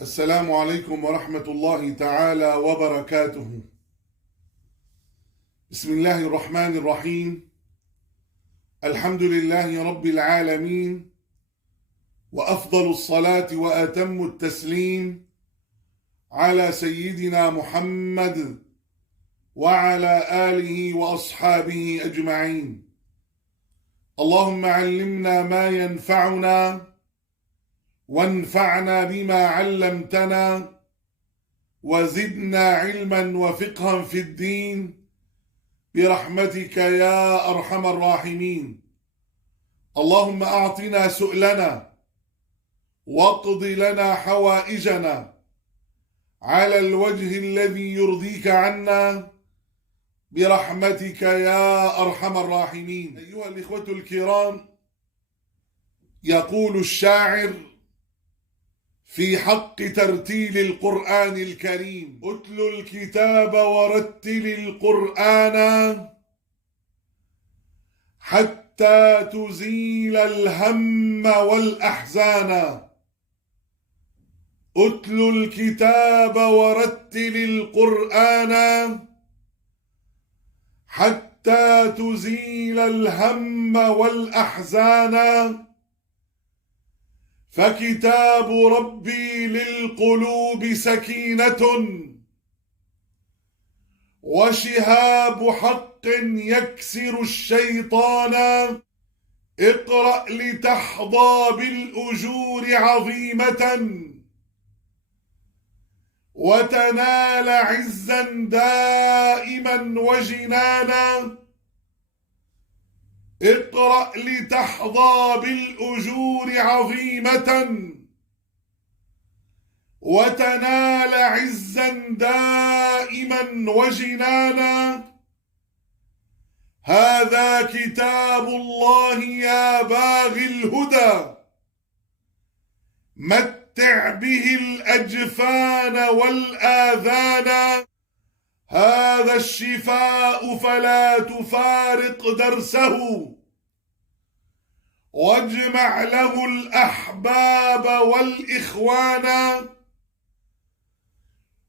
السلام عليكم ورحمة الله تعالى وبركاته. بسم الله الرحمن الرحيم. الحمد لله رب العالمين، وأفضل الصلاة وأتم التسليم على سيدنا محمد وعلى آله وأصحابه أجمعين. اللهم علمنا ما ينفعنا وانفعنا بما علمتنا وزدنا علما وفقها في الدين برحمتك يا أرحم الراحمين. اللهم أعطنا سؤلنا واقض لنا حوائجنا على الوجه الذي يرضيك عنا برحمتك يا أرحم الراحمين. أيها الإخوة الكرام، يقول الشاعر في حق ترتيل القرآن الكريم: اتل الكتاب ورتل القرآن حتى تزيل الهم والأحزان. اتل الكتاب ورتل القرآن حتى تزيل الهم والأحزان، فكتاب ربي للقلوب سكينة وشهاب حق يكسر الشيطان. اقرأ لتحظى بالأجور عظيمة وتنال عزا دائما وجنانا. اقرأ لتحظى بالأجور عظيمة وتنال عزا دائما وجنانا. هذا كتاب الله يا باغي الهدى، متع به الأجفان والآذان. هذا الشفاء فلا تفارق درسه، واجمع له الأحباب والإخوان.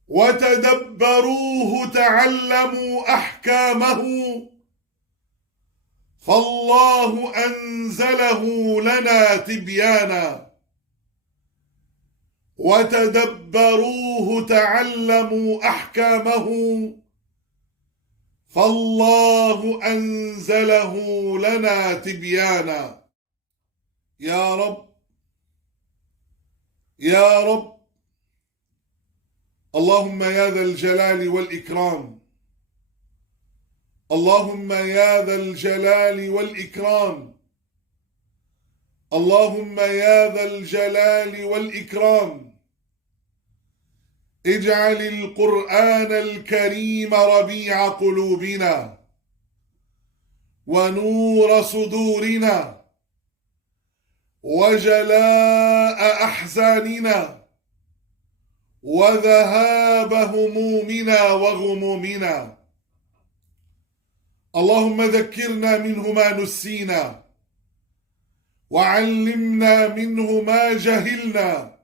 وتدبروه تعلموا أحكامه، فالله أنزله لنا تبيانا. وتدبروه تعلموا أحكامه، فالله أنزله لنا تبيانا. يا رب يا رب، اللهم يا ذا الجلال والإكرام، اللهم يا ذا الجلال والإكرام، اللهم يا ذا الجلال والإكرام، اجعل القرآن الكريم ربيع قلوبنا ونور صدورنا وجلاء أحزاننا وذهاب همومنا وغمومنا. اللهم ذكرنا منه ما نسينا، وعلمنا منه ما جهلنا،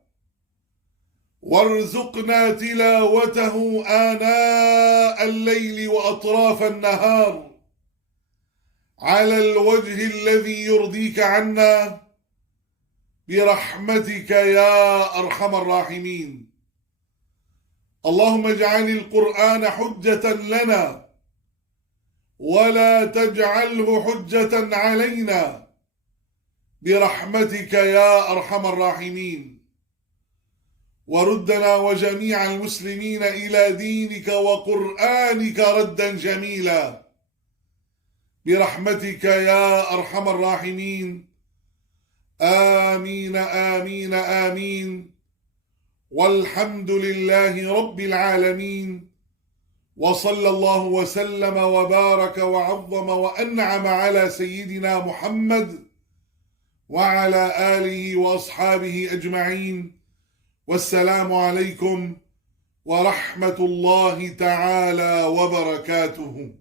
وارزقنا تلاوته آناء الليل وأطراف النهار على الوجه الذي يرضيك عنا برحمتك يا أرحم الراحمين. اللهم اجعل القرآن حجة لنا ولا تجعله حجة علينا برحمتك يا أرحم الراحمين. وردنا وجميع المسلمين إلى دينك وقرآنك ردا جميلا برحمتك يا أرحم الراحمين. آمين آمين آمين. والحمد لله رب العالمين، وصلى الله وسلم وبارك وعظم وأنعم على سيدنا محمد وعلى آله وأصحابه أجمعين. والسلام عليكم ورحمة الله تعالى وبركاته.